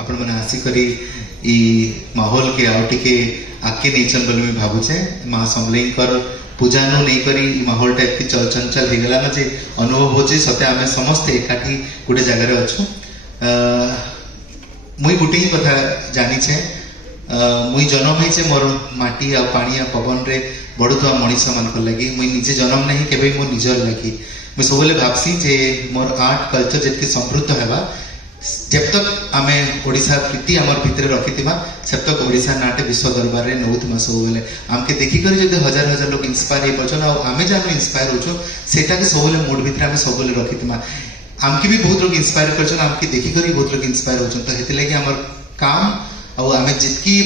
आपण मैंने आसिक माहौल के आउ टे आगे नहीं बोली मुझे भावुचे माँ समलेई पूजा नु नहीं करी माहौल टाइप की चलचंचल हो गला जे अनुभव हो सत्य आम समस्ते एकाठी गोटे जगार अच्छु मुई गोटे ही कथा जानी मुई जन्म होइछे मोर माटी आ पानी आ पवन रे बढ़ुवा मनीष मान लगी मुई निजे जन्म नहीं केबे मो निजर लगी मुई सबले भाबसी जे मोर आर्ट कल्चर जितके समृद्ध हेबा जब तक आमे ओडिशा प्रीति आमर भितर रखिथिबा जब तक ओडिशा नाटे विश्व दरबार रे नउथमा सब बेले आमके देखि करी जदि हजार हजार लोग इंस्पायर हे पछन आ आमे जानो इंस्पायर होचो सेटा के सबले मूड भितर आमे सबले रखिथिबा आमके भी बहुत लोग इंस्पायर करछन आमके देखि करी बहुत लोग इंस्पायर होचन तो हेति लागि हमर काम और आमे जितकी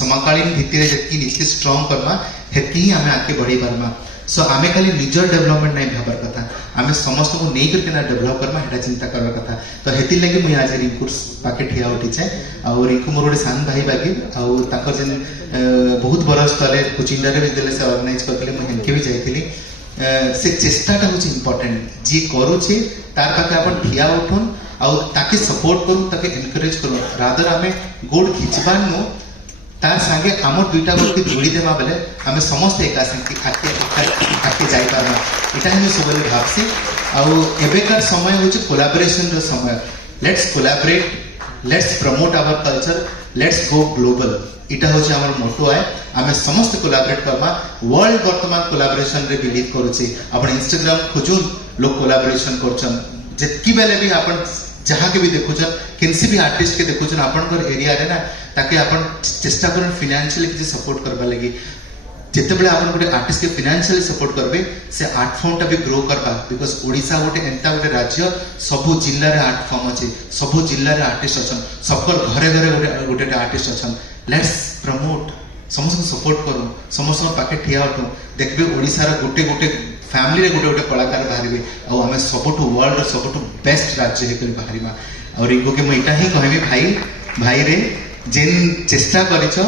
समकालीन भितर जितकी निजके स्ट्रांग करबा हेति ही आमे आगे बढ़ी पारमा सो आमे खाली निजर डेवलपमेंट नहीं भाबार कथा आमे समस्त को नहीं करके ना डेवलप करमा हेटा चिंता करबा कथा तो हेति लागि मुई आज रिंकू पाके ठिया उठिछे और रिंकू मोर गोटे सान भाई बागी और ताकर जेन बहुत बड़ स्तर रे कोचिंग रे विद्यालय से ऑर्गेनाइज करले मुई हेनके भी जाइथिली से चेष्टाटा होची इंपोर्टेंट जी करूची तार पाके अपन ठिया उठुन और ताके सपोर्ट करू ताके एनकरेज करू रादर आमे गोड़ खिचबान नो तार संगे आमर दुईटा गोड़ के जोड़ी देमा बेले आमे समस्त एका संगे आके जाई पारना एटा हम सबले भाबसी और एबेकार समय होची कोलैबोरेशन रो समय let's collaborate let's promote our culture let's go global इटा होची हमर मोटो है आमे समस्त कोलैबोरेट करमा वर्ल्ड वर्तमान कोलैबोरेशन रे बिलीव करूची अपन इंस्टाग्राम खोजुन लोग कोलैबोरेशन करछन जेतकी बेले भी अपन जहाँ के भी देखुछन किसी भी आर्टिस्ट के देखुछन अपन घर एरिया रे ना ताकि अपन चेष्टा करन फाइनेंशियली किसी सपोर्ट करबा लागि जेते बेले अपन गोटे आर्टिस्ट के फाइनेंशियली सपोर्ट करबे से आर्ट फॉर्म टा भी ग्रो करबा बिकॉज़ ओडिसा गोटे एंता गोटे राज्य सबु जिल्ला रे आर्ट फॉर्म अछि सबु जिल्ला रे आर्टिस्ट अछन सबकर घरे घरे गोटे गोटे आर्टिस्ट अछन लेट्स प्रमोट समस्त को सपोर्ट करू समस्त पाके ठिया उठू देखबे ओडिसा रे गोटे गोटे फैमिली रे गोटे गोटे कलाकार बाहरिबे और आमे सबटु वर्ल्ड रो सबटु बेस्ट राज्य हे करी बाहरिबा और इनको के मैं इटा ही कहबे भाई भाई रे जेन चेष्टा करिछ